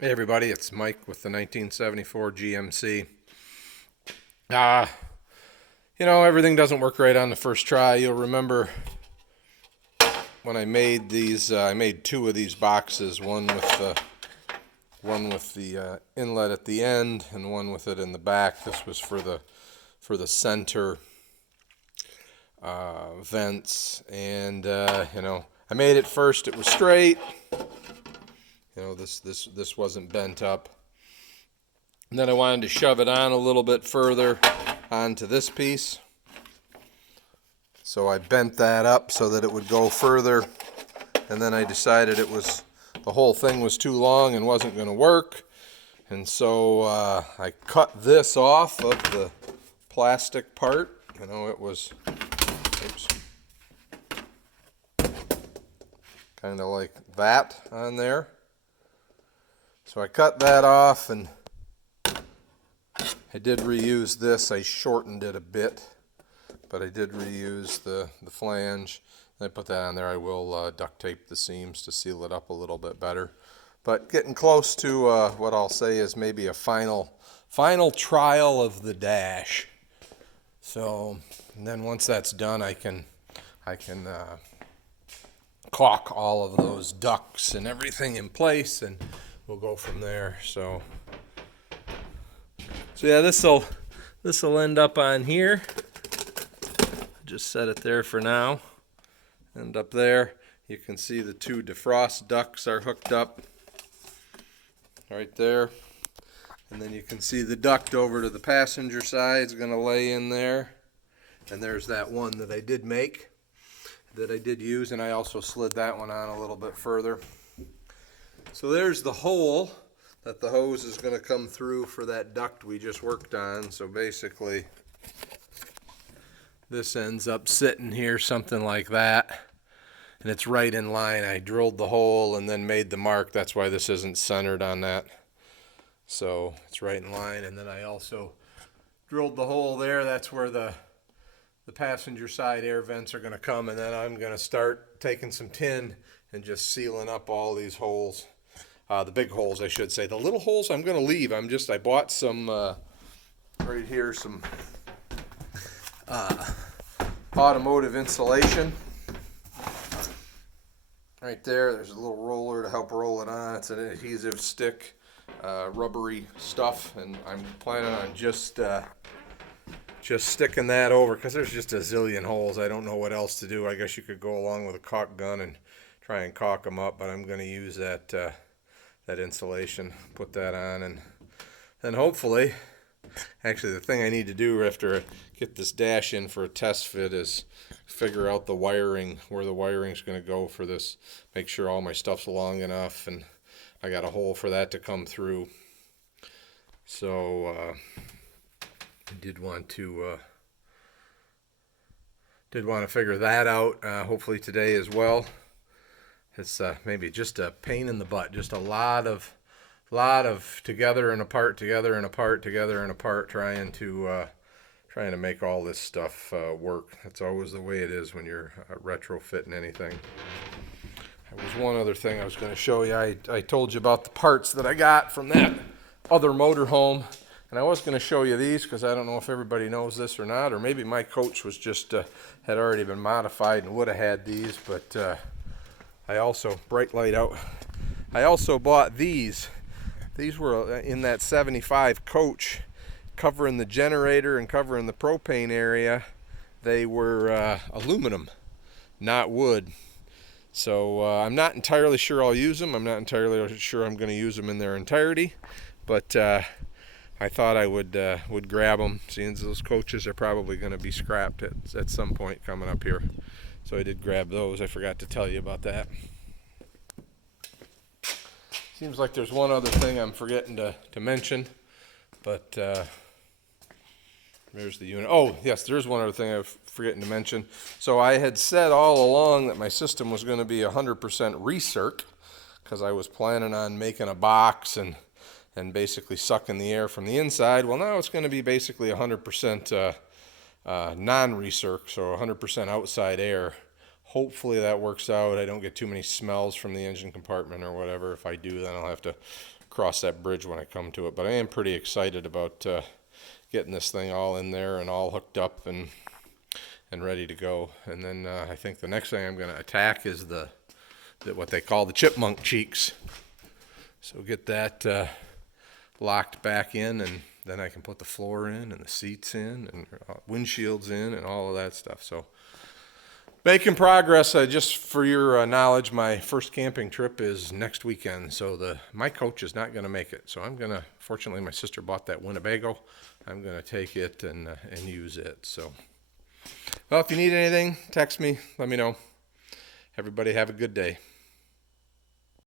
Hey everybody, it's Mike with the 1974 GMC. Ah, everything doesn't work right on the first try. You'll remember when I made these, I made two of these boxes, one with the inlet at the end and one with it in the back. This was for the center vents, and I made it first. It was straight. This wasn't bent up. And then I wanted to shove it on a little bit further onto this piece. So I bent that up so that it would go further. And then I decided the whole thing was too long and wasn't going to work. And so I cut this off of the plastic part. It was kind of like that on there. So I cut that off, and I did reuse this. I shortened it a bit, but I did reuse the flange. I put that on there. I will duct tape the seams to seal it up a little bit better. But getting close to what I'll say is maybe a final trial of the dash. So, and then once that's done, I can caulk all of those ducts and everything in place, and we'll go from there. So yeah, this'll end up on here. Just set it there for now. And up there, you can see the two defrost ducts are hooked up right there. And then you can see the duct over to the passenger side is going to lay in there. And there's that one that I did make, that I did use, and I also slid that one on a little bit further. So there's the hole that the hose is going to come through for that duct we just worked on. So basically, this ends up sitting here something like that, and it's right in line. I drilled the hole and then made the mark. That's why this isn't centered on that. So it's right in line, and then I also drilled the hole there. That's where the passenger side air vents are going to come, and then I'm going to start taking some tin and just sealing up all these holes. The big holes, I should say. The little holes I'm going to leave. I bought some, right here, some automotive insulation. Right there, there's a little roller to help roll it on. It's an adhesive stick, rubbery stuff, and I'm planning on just sticking that over, because there's just a zillion holes. I don't know what else to do. I guess you could go along with a caulk gun and try and caulk them up, but I'm going to use that insulation, put that on, and then hopefully, actually the thing I need to do after I get this dash in for a test fit is figure out the wiring, where the wiring's going to go for this, make sure all my stuff's long enough, and I got a hole for that to come through. So I did want to figure that out, hopefully today as well. It's maybe just a pain in the butt, just a lot of together and apart, together and apart, together and apart, trying to make all this stuff work. That's always the way it is when you're retrofitting anything. There was one other thing I was going to show you. I told you about the parts that I got from that other motorhome, and I was going to show you these because I don't know if everybody knows this or not, or maybe my coach was just had already been modified and would have had these, but I also, bright light out, I also bought these. These were in that 75 coach, covering the generator and covering the propane area. They were aluminum, not wood. So I'm not entirely sure I'll use them. I'm not entirely sure I'm going to use them in their entirety, but I thought I would grab them, seeing as those coaches are probably going to be scrapped at some point coming up here. So I did grab those. I forgot to tell you about that. Seems like there's one other thing I'm forgetting to mention, but there's the unit. Oh, yes, there's one other thing I'm forgetting to mention. So I had said all along that my system was going to be 100% recirc, because I was planning on making a box and basically sucking the air from the inside. Well, now it's going to be basically 100% non-recirc, so 100% outside air. Hopefully that works out. I don't get too many smells from the engine compartment or whatever. If I do, then I'll have to cross that bridge when I come to it. But I am pretty excited about getting this thing all in there and all hooked up and ready to go. And then I think the next thing I'm going to attack is what they call the chipmunk cheeks. So get that locked back in, and then I can put the floor in and the seats in and windshields in and all of that stuff. So making progress. Just for your knowledge, my first camping trip is next weekend. So my coach is not going to make it. So I'm going to, fortunately my sister bought that Winnebago. I'm going to take it and use it. So, well, if you need anything, text me, let me know. Everybody have a good day.